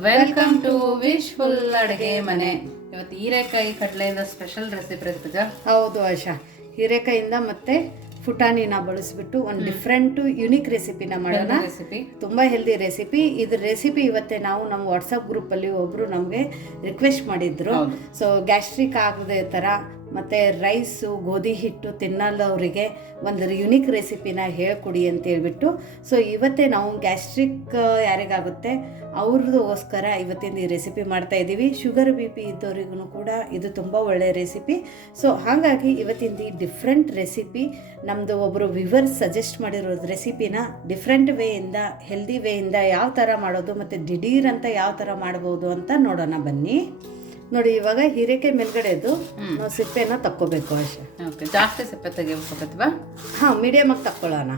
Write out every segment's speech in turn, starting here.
Welcome to wishful ಅಡುಗೆ ಮನೆ. ಇವತ್ತು ಹೀರೆಕಾಯಿ ಕಡಲೆಯಿಂದ ಸ್ಪೆಷಲ್ ರೆಸಿಪಿ ಇರ್ತದೆ. ಹೌದು ಆಶಾ, ಹೀರೆಕಾಯಿಂದ ಮತ್ತೆ ಫುಟಾನಿನ ಬಳಸ್ಬಿಟ್ಟು ಒಂದು ಡಿಫ್ರೆಂಟ್ ಯುನಿಕ್ ರೆಸಿಪಿನ ಮಾಡೋಣ. ರೆಸಿಪಿ ತುಂಬಾ ಹೆಲ್ದಿ ರೆಸಿಪಿ. ಇದ್ರ ರೆಸಿಪಿ ಇವತ್ತೇ ನಾವು ನಮ್ಮ ವಾಟ್ಸಪ್ ಗ್ರೂಪ್ ಅಲ್ಲಿ ಒಬ್ರು ನಮಗೆ ರಿಕ್ವೆಸ್ಟ್ ಮಾಡಿದ್ರು. ಸೊ ಗ್ಯಾಸ್ಟ್ರಿಕ್ ಆಗದೆ ತರ ಮತ್ತೆ ರೈಸು ಗೋಧಿ ಹಿಟ್ಟು ತಿನ್ನಲ್ಲವರಿಗೆ ಒಂದು ಯುನಿಕ್ ರೆಸಿಪಿನ ಹೇಳ್ಕೊಡಿ ಅಂತ ಹೇಳ್ಬಿಟ್ಟು, ಸೊ ಇವತ್ತೇ ನಾವು ಗ್ಯಾಸ್ಟ್ರಿಕ್ ಯಾರಿಗಾಗುತ್ತೆ ಅವ್ರದೋಸ್ಕರ ಇವತ್ತಿಂದ ಈ ರೆಸಿಪಿ ಮಾಡ್ತಾ ಇದ್ದೀವಿ. ಶುಗರ್ ಬಿ ಪಿ ಇದ್ದವರಿಗೂ ಕೂಡ ಇದು ತುಂಬ ಒಳ್ಳೆಯ ರೆಸಿಪಿ. ಸೊ ಹಾಗಾಗಿ ಇವತ್ತಿಂದ ಈ ಡಿಫ್ರೆಂಟ್ ರೆಸಿಪಿ ನಮ್ಮದು ಒಬ್ಬರು ವಿವರ್ಸ್ ಸಜೆಸ್ಟ್ ಮಾಡಿರೋದು ರೆಸಿಪಿನ ಡಿಫ್ರೆಂಟ್ ವೇಯಿಂದ ಹೆಲ್ದಿ ವೇಯಿಂದ ಯಾವ ಥರ ಮಾಡೋದು ಮತ್ತು ದಿಢೀರ್ ಅಂತ ಯಾವ ಥರ ಮಾಡ್ಬೋದು ಅಂತ ನೋಡೋಣ ಬನ್ನಿ. ನೋಡಿ, ಇವಾಗ ಹೀರೆಕಾಯಿ ಮೇಲ್ಗಡೆದು ನಾವು ಸಿಪ್ಪೆನ ತಕ್ಕೋಬೇಕು ಆಶಾ. ಜಾಸ್ತಿ ಸಿಪ್ಪೆ ತೆಗಿಬೇಕಲ್ವಾ? ಹಾಂ, ಮೀಡಿಯಮ್ ಆಗಿ ತಕ್ಕೊಳ್ಳೋಣ.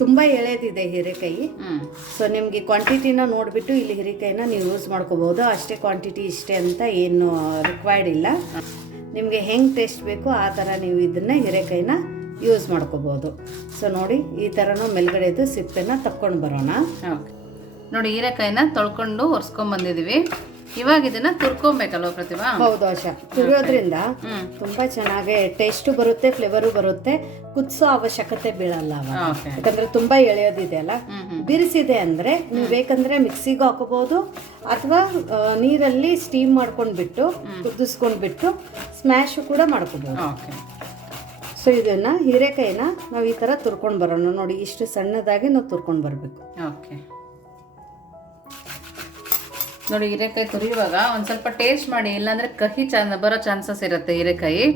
ತುಂಬ ಎಳೆದಿದೆ ಹೀರೆಕಾಯಿ. ಸೊ ನಿಮಗೆ ಕ್ವಾಂಟಿಟಿನ ನೋಡಿಬಿಟ್ಟು ಇಲ್ಲಿ ಹೀರೆಕಾಯಿನ ನೀವು ಯೂಸ್ ಮಾಡ್ಕೋಬೋದು. ಅಷ್ಟೇ ಕ್ವಾಂಟಿಟಿ ಇಷ್ಟೇ ಅಂತ ಏನು ರಿಕ್ವೈರ್ಡ್ ಇಲ್ಲ. ನಿಮಗೆ ಹೆಂಗೆ ಟೇಸ್ಟ್ ಬೇಕು ಆ ಥರ ನೀವು ಇದನ್ನು ಹೀರೆಕಾಯಿನ ಯೂಸ್ ಮಾಡ್ಕೋಬೋದು. ಸೊ ನೋಡಿ, ಈ ಥರನೂ ಮೇಲ್ಗಡೆದು ಸಿಪ್ಪೆನ ತಕ್ಕೊಂಡು ಬರೋಣ. ನೋಡಿ, ಹೀರೆಕಾಯಿನ ತೊಳ್ಕೊಂಡು ಒರೆಸ್ಕೊಂಡ್ ಬಂದಿದ್ದೀವಿ. ಇವಾಗ ಇದನ್ನ ತುರ್ಕೊಬೇಕಲ್ವ ಪ್ರತಿಭಾ? ಹೌದು ಆಶಾ, ತುರಿಯೋದ್ರಿಂದ ತುಂಬಾ ಚೆನ್ನಾಗಿ ಟೇಸ್ಟು ಬರುತ್ತೆ, ಫ್ಲೇವರು ಬರುತ್ತೆ, ಕುದಿಸೋ ಅವಶ್ಯಕತೆ ಬೀಳಲ್ಲ ಅವಾಗ. ಯಾಕಂದ್ರೆ ತುಂಬಾ ಎಳೆಯೋದಿದೆ ಅಲ್ಲ. ಬಿರಿಸಿದೆ ಅಂದ್ರೆ ನೀವು ಬೇಕಂದ್ರೆ ಮಿಕ್ಸಿಗೂ ಹಾಕೋಬಹುದು ಅಥವಾ ನೀರಲ್ಲಿ ಸ್ಟೀಮ್ ಮಾಡ್ಕೊಂಡ್ಬಿಟ್ಟು ಕುದಿಸ್ಕೊಂಡ್ಬಿಟ್ಟು ಸ್ಮ್ಯಾಶ್ ಕೂಡ ಮಾಡ್ಕೋಬಹುದು. ಸೊ ಇದನ್ನ ಹೀರೆಕಾಯಿನ ನಾವು ಈ ತರ ತುರ್ಕೊಂಡು ಬರೋಣ. ನೋಡಿ, ಇಷ್ಟು ಸಣ್ಣದಾಗಿ ನಾವು ತುರ್ಕೊಂಡು ಬರಬೇಕು. ನೋಡಿ, ಹೀರೆಕಾಯಿ ತುರಿಯುವಾಗ ಒಂದು ಸ್ವಲ್ಪ ಟೇಸ್ಟ್ ಮಾಡಿ, ಇಲ್ಲಾಂದ್ರೆ ಕಹಿ ಬರೋ ಚಾನ್ಸಸ್ ಇರುತ್ತೆ. ಹೀರೆಕಾಯಿ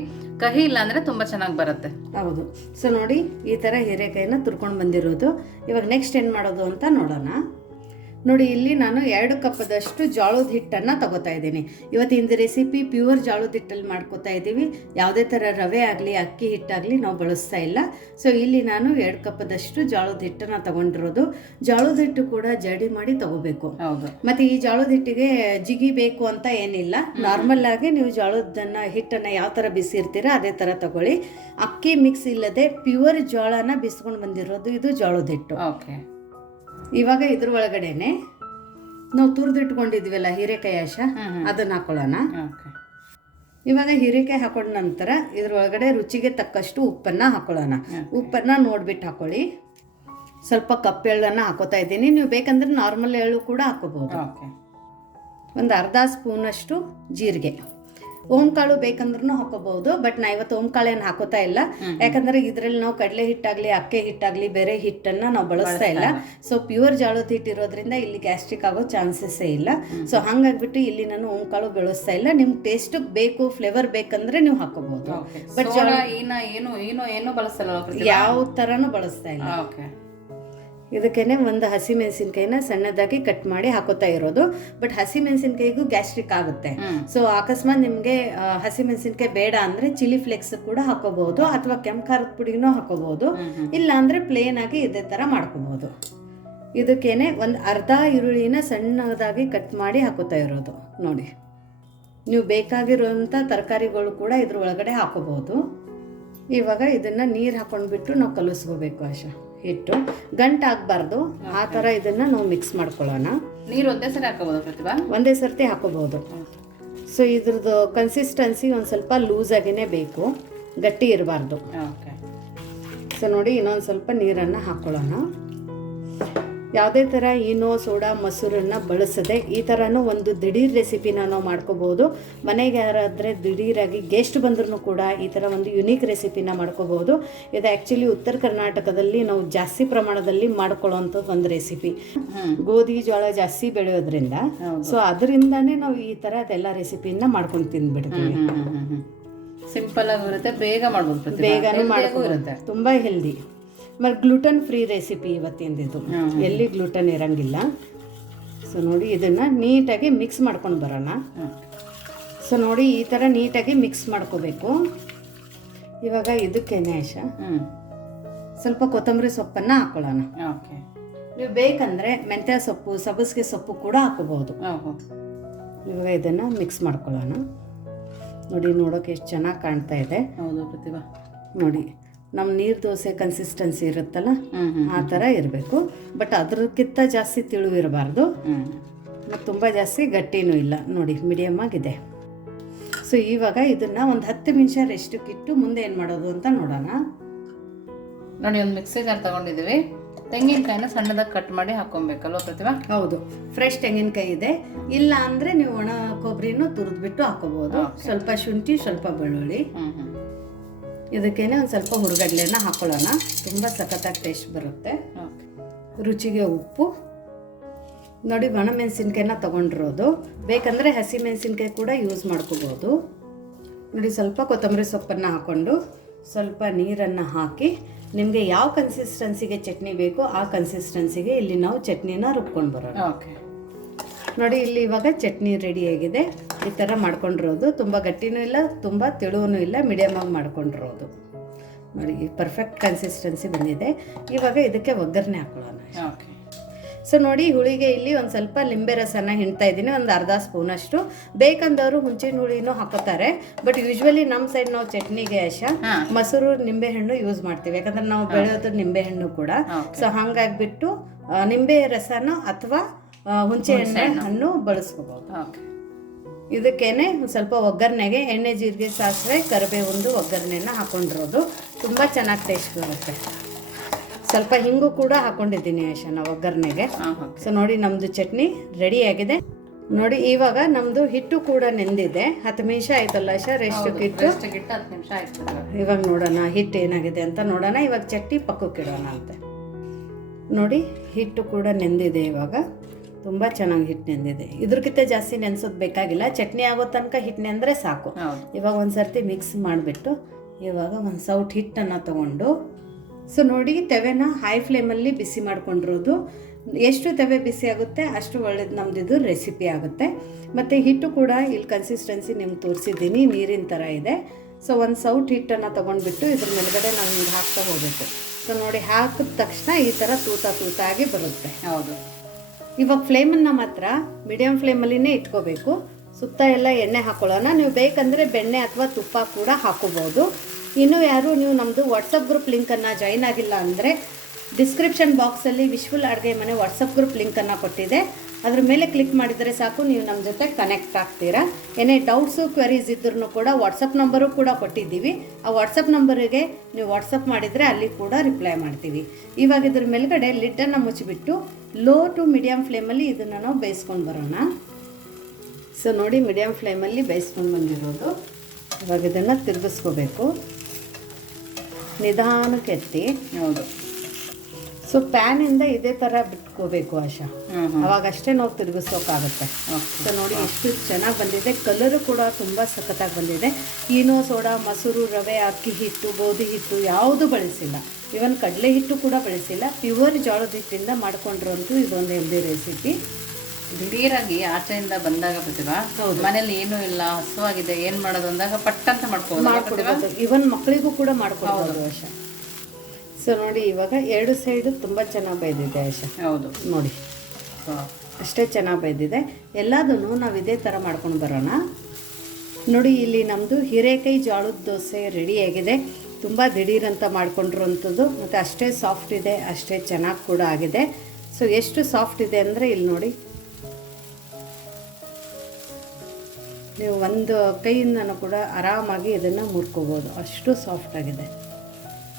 ಕಹಿ ಇಲ್ಲ ಅಂದ್ರೆ ತುಂಬಾ ಚೆನ್ನಾಗಿ ಬರುತ್ತೆ. ಹೌದು. ಸೊ ನೋಡಿ, ಈ ತರ ಹೀರೆಕಾಯಿನ ತುರ್ಕೊಂಡು ಬಂದಿರೋದು. ಇವಾಗ ನೆಕ್ಸ್ಟ್ ಏನು ಮಾಡೋದು ಅಂತ ನೋಡೋಣ. ನೋಡಿ, ಇಲ್ಲಿ ನಾನು 2 ಕಪ್ಪದಷ್ಟು ಜೋಳದ ಹಿಟ್ಟನ್ನು ತಗೋತಾ ಇದ್ದೀನಿ. ಇವತ್ತಿನ ರೆಸಿಪಿ ಪ್ಯೂರ್ ಜೋಳದ ಹಿಟ್ಟಲ್ಲಿ ಮಾಡ್ಕೋತಾ ಇದ್ದೀವಿ. ಯಾವುದೇ ಥರ ರವೆ ಆಗಲಿ ಅಕ್ಕಿ ಹಿಟ್ಟಾಗಲಿ ನಾವು ಬಳಸ್ತಾ ಇಲ್ಲ. ಸೊ ಇಲ್ಲಿ ನಾನು 2 ಕಪ್ಪದಷ್ಟು ಜೋಳದ ಹಿಟ್ಟನ್ನು ತಗೊಂಡಿರೋದು. ಜೋಳದ ಹಿಟ್ಟು ಕೂಡ ಜಡಿ ಮಾಡಿ ತಗೋಬೇಕು. ಮತ್ತು ಈ ಜೋಳದ ಹಿಟ್ಟಿಗೆ ಜಿಗಿ ಬೇಕು ಅಂತ ಏನಿಲ್ಲ. ನಾರ್ಮಲ್ ಆಗಿ ನೀವು ಜೋಳದನ್ನ ಹಿಟ್ಟನ್ನು ಯಾವ ಥರ ಬಿಸಿರ್ತೀರ ಅದೇ ಥರ ತಗೊಳ್ಳಿ. ಅಕ್ಕಿ ಮಿಕ್ಸ್ ಇಲ್ಲದೆ ಪ್ಯೂರ್ ಜೋಳನ ಬಿಸ್ಕೊಂಡು ಬಂದಿರೋದು ಇದು ಜೋಳದ ಹಿಟ್ಟು. ಇವಾಗ ಇದ್ರ ಒಳಗಡೆನೆ ನಾವು ತುರಿದಿಟ್ಕೊಂಡಿದ್ವಲ್ಲ ಹೀರೆಕಾಯಿ ಆಶಾ, ಅದನ್ನ ಹಾಕೊಳ್ಳೋಣ. ಇವಾಗ ಹೀರೆಕಾಯಿ ಹಾಕೊಂಡ ನಂತರ ಇದ್ರೊಳಗಡೆ ರುಚಿಗೆ ತಕ್ಕಷ್ಟು ಉಪ್ಪನ್ನ ಹಾಕೊಳ್ಳೋಣ. ಉಪ್ಪನ್ನ ನೋಡ್ಬಿಟ್ಟು ಹಾಕೊಳ್ಳಿ. ಸ್ವಲ್ಪ ಕಪ್ಪೆಳ್ಳನ್ನ ಹಾಕೋತಾ ಇದ್ದೀನಿ. ನೀವು ಬೇಕಂದ್ರೆ ನಾರ್ಮಲ್ ಎಳ್ಳು ಕೂಡ ಹಾಕೋಬಹುದು. ಒಂದು ಅರ್ಧ ಸ್ಪೂನಷ್ಟು ಜೀರಿಗೆ. ಓಂಕಾಳು ಬೇಕಂದ್ರೂ ಹಾಕೋಬಹುದು. ಬಟ್ ನಾ ಇವತ್ತು ಓಂಕಾಳು ಏನು ಹಾಕೋತಾ ಇಲ್ಲ. ಯಾಕಂದ್ರೆ ಇದ್ರಲ್ಲಿ ನಾವು ಕಡಲೆ ಹಿಟ್ಟಾಗ್ಲಿ ಅಕ್ಕಿ ಹಿಟ್ಟಾಗ್ಲಿ ಬೇರೆ ಹಿಟ್ಟನ್ನ ನಾವು ಬಳಸ್ತಾ ಇಲ್ಲ. ಸೊ ಪ್ಯೂರ್ ಜೋಳದ ಹಿಟ್ಟು ಇರೋದ್ರಿಂದ ಇಲ್ಲಿ ಗ್ಯಾಸ್ಟ್ರಿಕ್ ಆಗೋ ಚಾನ್ಸಸ್ಸೇ ಇಲ್ಲ. ಸೊ ಹಂಗಾಗ್ಬಿಟ್ಟು ಇಲ್ಲಿ ನಾನು ಓಂಕಾಳು ಬಳಸ್ತಾ ಇಲ್ಲ. ನಿಮ್ಗೆ ಟೇಸ್ಟ್ ಬೇಕು, ಫ್ಲೇವರ್ ಬೇಕಂದ್ರೆ ನೀವು ಹಾಕೋಬಹುದು. ಬಟ್ ಏನು ಬಳಸಲ್ಲ, ಯಾವ ತರನು ಬಳಸ್ತಾ ಇಲ್ಲ. ಇದಕ್ಕೇನೆ ಒಂದು ಹಸಿಮೆಣಸಿನ್ಕಾಯಿನ ಸಣ್ಣದಾಗಿ ಕಟ್ ಮಾಡಿ ಹಾಕೋತಾ ಇರೋದು. ಬಟ್ ಹಸಿಮೆಣಸಿನ್ಕಾಯಿಗೂ ಗ್ಯಾಸ್ಟ್ರಿಕ್ ಆಗುತ್ತೆ. ಸೊ ಅಕಸ್ಮಾತ್ ನಿಮಗೆ ಹಸಿಮೆಣಸಿನ್ಕಾಯಿ ಬೇಡ ಅಂದ್ರೆ ಚಿಲ್ಲಿ ಫ್ಲೇಕ್ಸ್ ಕೂಡ ಹಾಕೋಬಹುದು ಅಥವಾ ಕೆಂಪು ಖಾರದ ಪುಡಿನೂ ಹಾಕೋಬಹುದು. ಇಲ್ಲ ಅಂದ್ರೆ ಪ್ಲೇನ್ ಆಗಿ ಇದೇ ತರ ಮಾಡ್ಕೋಬಹುದು. ಇದಕ್ಕೇನೆ ಒಂದು ಅರ್ಧ ಈರುಳ್ಳಿನ ಸಣ್ಣದಾಗಿ ಕಟ್ ಮಾಡಿ ಹಾಕೋತಾ ಇರೋದು. ನೋಡಿ, ನೀವು ಬೇಕಾಗಿರುವಂಥ ತರಕಾರಿಗಳು ಕೂಡ ಇದ್ರ ಒಳಗಡೆ ಹಾಕೋಬಹುದು. ಇವಾಗ ಇದನ್ನ ನೀರು ಹಾಕೊಂಡ್ಬಿಟ್ಟು ನಾವು ಕಲಿಸ್ಕೋಬೇಕು ಆಶಾ. ಹಿಟ್ಟು ಗಂಟಾಗಬಾರ್ದು, ಆ ಥರ ಇದನ್ನು ನಾವು ಮಿಕ್ಸ್ ಮಾಡ್ಕೊಳ್ಳೋಣ. ನೀರು ಒಂದೇ ಸರಿ ಹಾಕೋಬೋದು ಪ್ರತಿಭಾ? ಒಂದೇ ಸರ್ತಿ ಹಾಕೋಬಹುದು. ಸೊ ಇದ್ರದ್ದು ಕನ್ಸಿಸ್ಟೆನ್ಸಿ ಒಂದು ಸ್ವಲ್ಪ ಲೂಸಾಗಿನೇ ಬೇಕು, ಗಟ್ಟಿ ಇರಬಾರ್ದು. ಸೊ ನೋಡಿ, ಇನ್ನೊಂದು ಸ್ವಲ್ಪ ನೀರನ್ನು ಹಾಕ್ಕೊಳ್ಳೋಣ. ಯಾವುದೇ ಥರ ಈನೋ ಸೋಡಾ ಮೊಸರನ್ನ ಬಳಸದೆ ಈ ಥರನೂ ಒಂದು ದಿಢೀರ್ ರೆಸಿಪಿನ ನಾವು ಮಾಡ್ಕೋಬೋದು. ಮನೆಗೆ ಯಾರಾದರೆ ದಿಢೀರಾಗಿ ಗೆಸ್ಟ್ ಬಂದ್ರೂ ಕೂಡ ಈ ಥರ ಒಂದು ಯುನೀಕ್ ರೆಸಿಪಿನ ಮಾಡ್ಕೋಬೋದು. ಇದು ಆ್ಯಕ್ಚುಲಿ ಉತ್ತರ ಕರ್ನಾಟಕದಲ್ಲಿ ನಾವು ಜಾಸ್ತಿ ಪ್ರಮಾಣದಲ್ಲಿ ಮಾಡ್ಕೊಳ್ಳೋವಂಥದ್ದು ಒಂದು ರೆಸಿಪಿ. ಗೋಧಿ ಜೋಳ ಜಾಸ್ತಿ ಬೆಳೆಯೋದ್ರಿಂದ ಸೊ ಅದರಿಂದಾನೇ ನಾವು ಈ ಥರ ಅದೆಲ್ಲ ರೆಸಿಪಿನ ಮಾಡ್ಕೊಂಡು ತಿಂದ್ಬಿಡ್ತೀವಿ. ಸಿಂಪಲ್ ಆಗಿರುತ್ತೆ, ಬೇಗ ಮಾಡ್ಬೋದು, ಬೇಗನೆ ಮಾಡ್ಕೊರುತ್ತೆ, ತುಂಬ ಹೆಲ್ದಿ. ಮತ್ತು ಗ್ಲೂಟನ್ ಫ್ರೀ ರೆಸಿಪಿ ಇವತ್ತಿಂದಿದ್ದು, ಎಲ್ಲಿ ಗ್ಲೂಟನ್ ಇರಂಗಿಲ್ಲ. ಸೊ ನೋಡಿ, ಇದನ್ನು ನೀಟಾಗಿ ಮಿಕ್ಸ್ ಮಾಡ್ಕೊಂಡು ಬರೋಣ. ಸೊ ನೋಡಿ, ಈ ಥರ ನೀಟಾಗಿ ಮಿಕ್ಸ್ ಮಾಡ್ಕೋಬೇಕು. ಇವಾಗ ಇದಕ್ಕೇನೆ ಆಶಾ ಸ್ವಲ್ಪ ಕೊತ್ತಂಬರಿ ಸೊಪ್ಪನ್ನು ಹಾಕೊಳ್ಳೋಣ. ನೀವು ಬೇಕಂದರೆ ಮೆಂತ್ಯ ಸೊಪ್ಪು, ಸಬ್ಬಸಿಗೆ ಸೊಪ್ಪು ಕೂಡ ಹಾಕೋಬಹುದು. ಇವಾಗ ಇದನ್ನು ಮಿಕ್ಸ್ ಮಾಡ್ಕೊಳ್ಳೋಣ. ನೋಡಿ, ನೋಡೋಕೆ ಎಷ್ಟು ಚೆನ್ನಾಗಿ ಕಾಣ್ತಾ ಇದೆ. ಹೌದು ಪ್ರತಿಭಾ, ನೋಡಿ ನಮ್ಮ ನೀರು ದೋಸೆ ಕನ್ಸಿಸ್ಟೆನ್ಸಿ ಇರುತ್ತಲ್ಲ ಆ ಥರ ಇರಬೇಕು. ಬಟ್ ಅದಕ್ಕಿಂತ ಜಾಸ್ತಿ ತಿಳು ಇರಬಾರ್ದು. ಮತ್ತು ತುಂಬ ಜಾಸ್ತಿ ಗಟ್ಟಿನೂ ಇಲ್ಲ ನೋಡಿ, ಮೀಡಿಯಮ್ ಆಗಿದೆ. ಸೊ ಇವಾಗ ಇದನ್ನು ಒಂದು 10 ನಿಮಿಷ ರೆಸ್ಟಿಗೆ ಇಟ್ಟು ಮುಂದೆ ಏನು ಮಾಡೋದು ಅಂತ ನೋಡೋಣ. ನೋಡಿ, ಒಂದು ಮಿಕ್ಸಿ ಜಾರ್ ತಗೊಂಡಿದ್ದೀವಿ. ತೆಂಗಿನಕಾಯಿನ ಸಣ್ಣದಾಗಿ ಕಟ್ ಮಾಡಿ ಹಾಕೊಬೇಕಲ್ವ ಪ್ರತಿಭಾ? ಹೌದು, ಫ್ರೆಶ್ ತೆಂಗಿನಕಾಯಿ ಇದೆ. ಇಲ್ಲ ಅಂದರೆ ನೀವು ಒಣ ಕೊಬ್ಬರಿನೂ ತುರಿದ್ಬಿಟ್ಟು ಹಾಕೋಬೋದು. ಸ್ವಲ್ಪ ಶುಂಠಿ, ಸ್ವಲ್ಪ ಬೆಳ್ಳುಳ್ಳಿ. ಇದಕ್ಕೇನೆ ಒಂದು ಸ್ವಲ್ಪ ಹುರ್ಗಡ್ಲೆನ ಹಾಕೊಳ್ಳೋಣ. ತುಂಬ ಸಖತ್ತಾಗಿ ಟೇಸ್ಟ್ ಬರುತ್ತೆ. ರುಚಿಗೆ ಉಪ್ಪು. ನೋಡಿ, ಒಣಮೆಣಸಿನ್ಕಾಯಿನ ತೊಗೊಂಡಿರೋದು. ಬೇಕಂದರೆ ಹಸಿ ಮೆಣಸಿನ್ಕಾಯಿ ಕೂಡ ಯೂಸ್ ಮಾಡ್ಕೋಬೋದು. ನೋಡಿ, ಸ್ವಲ್ಪ ಕೊತ್ತಂಬರಿ ಸೊಪ್ಪನ್ನು ಹಾಕ್ಕೊಂಡು ಸ್ವಲ್ಪ ನೀರನ್ನು ಹಾಕಿ, ನಿಮಗೆ ಯಾವ ಕನ್ಸಿಸ್ಟೆನ್ಸಿಗೆ ಚಟ್ನಿ ಬೇಕೋ ಆ ಕನ್ಸಿಸ್ಟೆನ್ಸಿಗೆ ಇಲ್ಲಿ ನಾವು ಚಟ್ನಿನ ರುಬ್ಕೊಂಡು ಬರೋಣ. ಓಕೆ, ನೋಡಿ ಇಲ್ಲಿ ಇವಾಗ ಚಟ್ನಿ ರೆಡಿಯಾಗಿದೆ. ಈ ಥರ ಮಾಡ್ಕೊಂಡಿರೋದು. ತುಂಬ ಗಟ್ಟಿನೂ ಇಲ್ಲ, ತುಂಬ ತೆಳುವೂ ಇಲ್ಲ, ಮೀಡಿಯಮಾಗಿ ಮಾಡ್ಕೊಂಡಿರೋದು. ನೋಡಿ, ಪರ್ಫೆಕ್ಟ್ ಕನ್ಸಿಸ್ಟೆನ್ಸಿ ಬಂದಿದೆ. ಇವಾಗ ಇದಕ್ಕೆ ಒಗ್ಗರಣೆ ಹಾಕೊಳ್ಳೋಣ. ಓಕೆ. ಸೊ ನೋಡಿ, ಹುಳಿಗೆ ಇಲ್ಲಿ ಒಂದು ಸ್ವಲ್ಪ ಲಿಂಬೆ ರಸನ ಹಿಂಡ್ತಾ ಇದ್ದೀನಿ, ಒಂದು ಅರ್ಧ ಸ್ಪೂನಷ್ಟು. ಬೇಕಂದವರು ಹುಂಚಿನ ಹುಳಿನೂ ಹಾಕೋತಾರೆ. ಬಟ್ ಯೂಶ್ವಲಿ ನಮ್ಮ ಸೈಡ್ ನಾವು ಚಟ್ನಿಗೆ ಮೊಸರು ನಿಂಬೆಹಣ್ಣು ಯೂಸ್ ಮಾಡ್ತೀವಿ, ಯಾಕಂದ್ರೆ ನಾವು ಬೆಳೆಯೋದು ನಿಂಬೆಹಣ್ಣು ಕೂಡ. ಸೊ ಹಾಗಾಗಿಬಿಟ್ಟು ನಿಂಬೆ ರಸನ ಅಥವಾ ಹುಂಚೆ ಹಣ್ಣು ಬಳಸ್ಕೋಬಹುದು. ಇದಕ್ಕೇನೆ ಸ್ವಲ್ಪ ಒಗ್ಗರಣೆಗೆ ಎಣ್ಣೆ, ಜೀರಿಗೆ, ಸಾಸಿವೆ, ಕರಿಬೇವು ಒಗ್ಗರಣೆನ ಹಾಕೊಂಡಿರೋದು. ತುಂಬ ಚೆನ್ನಾಗಿ ಟೇಸ್ಟ್ ಬರುತ್ತೆ. ಸ್ವಲ್ಪ ಹಿಂಗು ಕೂಡ ಹಾಕೊಂಡಿದ್ದೀನಿ ಆಶಾನ ಒಗ್ಗರಣೆಗೆ. ಸೊ ನೋಡಿ, ನಮ್ಮದು ಚಟ್ನಿ ರೆಡಿಯಾಗಿದೆ. ನೋಡಿ, ಇವಾಗ ನಮ್ಮದು ಹಿಟ್ಟು ಕೂಡ ನೆಂದಿದೆ. 10 ನಿಮಿಷ ಆಯ್ತಲ್ಲ ಆಶಾ ರೆಸ್ಟಿಗೆ ಇಟ್ಟು? 10 ನಿಮಿಷ ಆಯ್ತು. ಇವಾಗ ನೋಡೋಣ ಹಿಟ್ಟು ಏನಾಗಿದೆ ಅಂತ ನೋಡೋಣ. ಇವಾಗ ಚಟ್ನಿ ಪಕ್ಕಕ್ಕೆ ಇಡೋಣ ಅಂತೆ. ನೋಡಿ, ಹಿಟ್ಟು ಕೂಡ ನೆಂದಿದೆ. ಇವಾಗ ತುಂಬ ಚೆನ್ನಾಗಿ ಹಿಟ್ಟು ನೆಂದಿದೆ. ಇದ್ರಕ್ಕಿಂತ ಜಾಸ್ತಿ ನೆನೆಸೋದು ಬೇಕಾಗಿಲ್ಲ. ಚಟ್ನಿ ಆಗೋ ತನಕ ಹಿಟ್ಟು ನೆಂದರೆ ಸಾಕು. ಇವಾಗ ಒಂದು ಸರ್ತಿ ಮಿಕ್ಸ್ ಮಾಡಿಬಿಟ್ಟು ಇವಾಗ ಒಂದು ಸೌಟ್ ಹಿಟ್ಟನ್ನು ತೊಗೊಂಡು, ಸೊ ನೋಡಿ, ತವೆನ ಹೈ ಫ್ಲೇಮಲ್ಲಿ ಬಿಸಿ ಮಾಡ್ಕೊಂಡಿರೋದು. ಎಷ್ಟು ತವೆ ಬಿಸಿ ಆಗುತ್ತೆ ಅಷ್ಟು ಒಳ್ಳೇದು ನಮ್ಮದಿದು ರೆಸಿಪಿ ಆಗುತ್ತೆ. ಮತ್ತು ಹಿಟ್ಟು ಕೂಡ ಇಲ್ಲಿ ಕನ್ಸಿಸ್ಟೆನ್ಸಿ ನಿಮ್ಗೆ ತೋರಿಸಿದ್ದೀನಿ, ನೀರಿನ ಥರ ಇದೆ. ಸೊ ಒಂದು ಸೌಟ್ ಹಿಟ್ಟನ್ನು ತೊಗೊಂಡ್ಬಿಟ್ಟು ಇದ್ರ ಮೇಲ್ಗಡೆ ನಾನು ಹಿಂಗೆ ಹಾಕ್ತಾ ಹೋಗ್ಬೇಕು. ಸೊ ನೋಡಿ, ಹಾಕಿದ ತಕ್ಷಣ ಈ ಥರ ತೂತ ಆಗಿ ಬರುತ್ತೆ. ಹೌದು. ಇವಾಗ ಫ್ಲೇಮನ್ನು ಮಾತ್ರ ಮೀಡಿಯಮ್ ಫ್ಲೇಮಲ್ಲಿನೇ ಇಟ್ಕೋಬೇಕು. ಸುತ್ತ ಎಲ್ಲ ಎಣ್ಣೆ ಹಾಕೊಳ್ಳೋಣ. ನೀವು ಬೇಕಂದರೆ ಬೆಣ್ಣೆ ಅಥವಾ ತುಪ್ಪ ಕೂಡ ಹಾಕೋಬೋದು. ಇನ್ನೂ ಯಾರು ನೀವು ನಮ್ಮದು ವಾಟ್ಸಪ್ ಗ್ರೂಪ್ ಲಿಂಕನ್ನು ಜಾಯಿನ್ ಆಗಿಲ್ಲ ಅಂದರೆ ಡಿಸ್ಕ್ರಿಪ್ಷನ್ ಬಾಕ್ಸಲ್ಲಿ ವಿಶ್ವಲ್ ಅಡುಗೆ ಮನೆ ವಾಟ್ಸಪ್ ಗ್ರೂಪ್ ಲಿಂಕನ್ನು ಕೊಟ್ಟಿದೆ. ಅದ್ರ ಮೇಲೆ ಕ್ಲಿಕ್ ಮಾಡಿದರೆ ಸಾಕು, ನೀವು ನಮ್ಮ ಜೊತೆ ಕನೆಕ್ಟ್ ಆಗ್ತೀರಾ. ಏನೇ ಡೌಟ್ಸು, ಕ್ವೆರೀಸ್ ಇದ್ರೂ ಕೂಡ ವಾಟ್ಸಪ್ ನಂಬರು ಕೂಡ ಕೊಟ್ಟಿದ್ದೀವಿ. ಆ ವಾಟ್ಸಪ್ ನಂಬರಿಗೆ ನೀವು ವಾಟ್ಸಪ್ ಮಾಡಿದರೆ ಅಲ್ಲಿ ಕೂಡ ರಿಪ್ಲೈ ಮಾಡ್ತೀವಿ. ಇವಾಗ ಇದ್ರ ಮೇಲ್ಗಡೆ ಲಿಡ್ಡನ್ನು ಮುಚ್ಚಿಬಿಟ್ಟು ಲೋ ಟು ಮೀಡಿಯಮ್ ಫ್ಲೇಮಲ್ಲಿ ಇದನ್ನು ನಾವು ಬೇಯಿಸ್ಕೊಂಡು ಬರೋಣ. ಸೊ ನೋಡಿ, ಮೀಡಿಯಮ್ ಫ್ಲೇಮಲ್ಲಿ ಬೇಯಿಸ್ಕೊಂಡು ಬಂದಿರೋದು. ಇವಾಗ ಇದನ್ನು ತಿರುಗಿಸ್ಕೋಬೇಕು, ನಿಧಾನಕ್ಕೆ ಎತ್ತಿ. ಹೌದು. ಸೊ ಪ್ಯಾನಿಂದ ಇದೇ ಥರ ಬಿಟ್ಕೋಬೇಕು ಆಶಾ, ಅವಾಗಷ್ಟೇ ನಾವು ತಿರುಗಿಸೋಕ್ಕಾಗುತ್ತೆ. ಸೊ ನೋಡಿ, ಎಷ್ಟು ಚೆನ್ನಾಗಿ ಬಂದಿದೆ. ಕಲರು ಕೂಡ ತುಂಬ ಸಖತ್ತಾಗಿ ಬಂದಿದೆ. ಈನೋ, ಸೋಡಾ, ಮೊಸರು, ರವೆ, ಅಕ್ಕಿ ಹಿಟ್ಟು, ಗೋಧಿ ಹಿಟ್ಟು ಯಾವುದು ಬಳಸಿಲ್ಲ. ಇವನ್ ಕಡಲೆ ಹಿಟ್ಟು ಕೂಡ ಬಳಸಿಲ್ಲ. ಪ್ಯೂರ್ ಜೋಳದ ಹಿಟ್ಟಿಂದ ಮಾಡ್ಕೊಂಡಿರೋಂಥ ಇದೊಂದು ಹೆಲ್ದಿ ರೆಸಿಪಿ. ದಿಢೀರಾಗಿ ಆಚೆಯಿಂದ ಬಂದಾಗ ಪ್ರತಿಭಾ, ಮನೇಲಿ ಏನೂ ಇಲ್ಲ, ಹಸುವಾಗಿದೆ, ಏನು ಮಾಡೋದು ಅಂದಾಗ ಪಟ್ಟಂತ ಮಾಡ್ಕೊಬೋದು. ಇವನ್ ಮಕ್ಕಳಿಗೂ ಕೂಡ ಮಾಡ್ಕೊಬೋದು ಆಶಾ. ಸೊ ನೋಡಿ, ಇವಾಗ 2 ಸೈಡು ತುಂಬ ಚೆನ್ನಾಗಿ ಬೈದಿದೆ ಆಶಾ. ಹೌದು, ನೋಡಿ ಅಷ್ಟೇ ಚೆನ್ನಾಗಿ ಬೈದಿದೆ. ಎಲ್ಲದನ್ನು ನಾವು ಇದೇ ಥರ ಮಾಡ್ಕೊಂಡು ಬರೋಣ. ನೋಡಿ, ಇಲ್ಲಿ ನಮ್ಮದು ಹೀರೆಕಾಯಿ ಜೋಳದ ದೋಸೆ ರೆಡಿಯಾಗಿದೆ. ತುಂಬ ದಿಢೀರಂತ ಮಾಡ್ಕೊಂಡಿರೋಂಥದ್ದು, ಮತ್ತು ಅಷ್ಟೇ ಸಾಫ್ಟ್ ಇದೆ, ಅಷ್ಟೇ ಚೆನ್ನಾಗಿ ಕೂಡ ಆಗಿದೆ. ಸೊ ಎಷ್ಟು ಸಾಫ್ಟ್ ಇದೆ ಅಂದರೆ ಇಲ್ಲಿ ನೋಡಿ, ನೀವು ಒಂದು ಕೈಯಿಂದನೂ ಕೂಡ ಆರಾಮಾಗಿ ಇದನ್ನು ಮುರ್ಕೋಬೋದು. ಅಷ್ಟು ಸಾಫ್ಟಾಗಿದೆ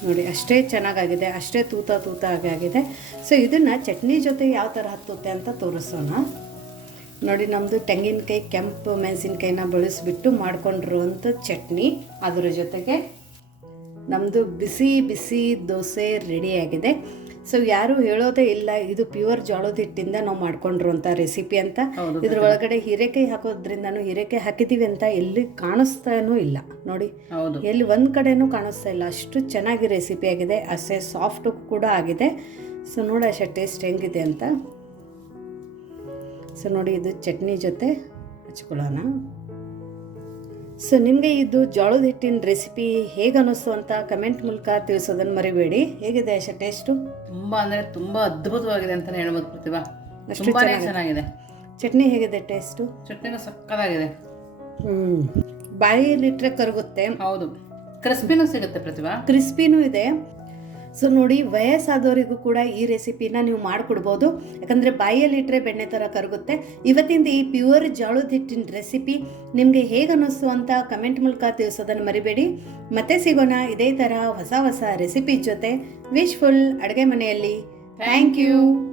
ನೋಡಿ, ಅಷ್ಟೇ ಚೆನ್ನಾಗಾಗಿದೆ, ಅಷ್ಟೇ ತೂತ ಆಗಿದೆ. ಸೊ ಇದನ್ನು ಚಟ್ನಿ ಜೊತೆ ಯಾವ ಥರ ಹತ್ತುತ್ತೆ ಅಂತ ತೋರಿಸೋಣ. ನೋಡಿ, ನಮ್ಮದು ತೆಂಗಿನಕಾಯಿ, ಕೆಂಪು ಮೆಣಸಿನ್ಕಾಯಿನ ಬಳಸಿಬಿಟ್ಟು ಮಾಡ್ಕೊಂಡಿರುವಂಥ ಚಟ್ನಿ, ಅದರ ಜೊತೆಗೆ ನಮ್ಮದು ಬಿಸಿ ಬಿಸಿ ದೋಸೆ ರೆಡಿಯಾಗಿದೆ. ಸೊ ಯಾರು ಹೇಳೋದೇ ಇಲ್ಲ ಇದು ಪ್ಯೂರ್ ಜೋಳದ ಹಿಟ್ಟಿಂದ ನಾವು ಮಾಡ್ಕೊಂಡಿರುವಂಥ ರೆಸಿಪಿ ಅಂತ. ಇದ್ರ ಒಳಗಡೆ ಹೀರೆಕಾಯಿ ಹಾಕೋದ್ರಿಂದನೂ ಹೀರೆಕಾಯಿ ಹಾಕಿದ್ದೀವಿ ಅಂತ ಎಲ್ಲಿ ಕಾಣಿಸ್ತಾನೂ ಇಲ್ಲ ನೋಡಿ, ಎಲ್ಲಿ ಒಂದು ಕಡೆನೂ ಕಾಣಿಸ್ತಾ ಇಲ್ಲ. ಅಷ್ಟು ಚೆನ್ನಾಗಿ ರೆಸಿಪಿ ಆಗಿದೆ, ಅಷ್ಟೇ ಸಾಫ್ಟು ಕೂಡ ಆಗಿದೆ. ಸೊ ನೋಡಿ ಅಷ್ಟೇ ಟೇಸ್ಟ್ ಹೆಂಗಿದೆ ಅಂತ. ಸೊ ನೋಡಿ, ಇದು ಚಟ್ನಿ ಜೊತೆ ಹಚ್ಕೊಳ್ಳೋಣ. ಸೊ ನಿಮಗೆ ಇದು ಜೋಳದ ಹಿಟ್ಟಿನ ರೆಸಿಪಿ ಹೇಗೆ ಅನ್ನಿಸ್ತು ಅಂತ ಕಮೆಂಟ್ ಮೂಲಕ ತಿಳಿಸೋದನ್ನು ಮರಿಬೇಡಿ. ಹೇಗಿದೆ ಆಶಾ ಟೇಸ್ಟು? ತುಂಬ ಅಂದರೆ ತುಂಬ ಅದ್ಭುತವಾಗಿದೆ ಅಂತಲೇ ಹೇಳ್ಬೋದು ಪ್ರತಿಭಾ. ತುಂಬಾನೇ ಚೆನ್ನಾಗಿದೆ. ಚಟ್ನಿ ಹೇಗಿದೆ ಟೇಸ್ಟು? ಚಟ್ನಿನೂ ಸಕ್ಕತ್ತಾಗಿದೆ. ಬಾಯಿಲಿಟ್ರೆ ಕರಗುತ್ತೆ. ಹೌದು, ಕ್ರಿಸ್ಪಿನೂ ಸಿಗುತ್ತೆ ಪ್ರತಿಭಾ. ಕ್ರಿಸ್ಪಿನೂ ಇದೆ. ಸೊ ನೋಡಿ, ವಯಸ್ಸಾದವರಿಗೂ ಕೂಡ ಈ ರೆಸಿಪಿನ ನೀವು ಮಾಡಿಕೊಡ್ಬೋದು. ಯಾಕಂದರೆ ಬಾಯಲ್ಲಿಟ್ಟರೆ ಬೆಣ್ಣೆ ಥರ ಕರಗುತ್ತೆ. ಇವತ್ತಿಂದ ಈ ಪ್ಯೂರ್ ಜೋಳದ ಹಿಟ್ಟಿನ ರೆಸಿಪಿ ನಿಮಗೆ ಹೇಗೆ ಅನ್ನಿಸ್ತು ಅಂತ ಕಮೆಂಟ್ ಮೂಲಕ ತಿಳಿಸೋದನ್ನು ಮರಿಬೇಡಿ. ಮತ್ತೆ ಸಿಗೋಣ ಇದೇ ಥರ ಹೊಸ ಹೊಸ ರೆಸಿಪಿ ಜೊತೆ ವಿಶ್ಫುಲ್ ಅಡುಗೆ ಮನೆಯಲ್ಲಿ. Thank you.